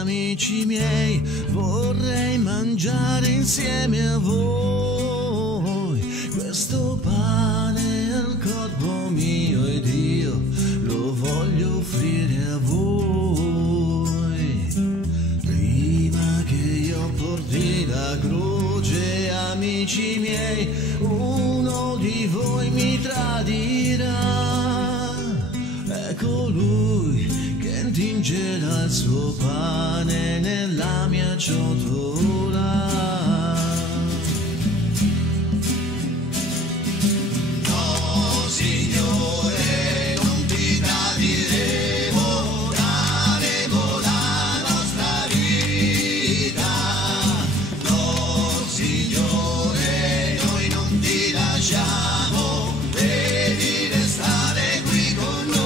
Amici miei, vorrei mangiare insieme a voi questo pane al corpo mio ed io lo voglio offrire a voi. Prima che io porti la croce, amici miei, uno di voi mi tradirà. Ecco lui che intingerà il suo pane nella mia ciotola. No, Signore, non ti tradiremo, daremo la nostra vita. No, Signore, noi non ti lasciamo, devi restare qui con noi.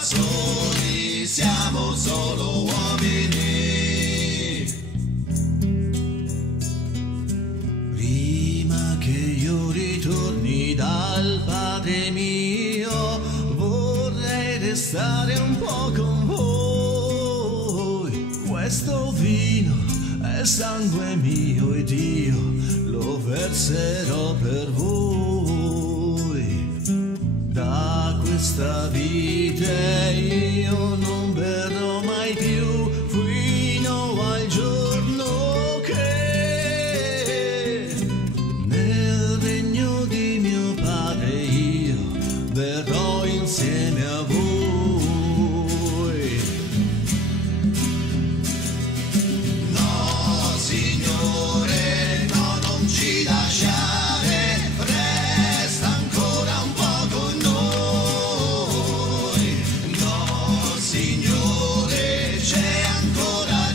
Soli, siamo solo uomini. Prima che io ritorni dal Padre mio, vorrei restare un po' con voi. Questo vino è sangue mio ed io lo verserò per voi. Da questa vite io non berrò mai più fino al giorno che nel regno di mio Padre io verrò insieme a voi. No, Signore, no, non ci lasciare, resta ancora un po' con noi. No, Signore, c'è ancora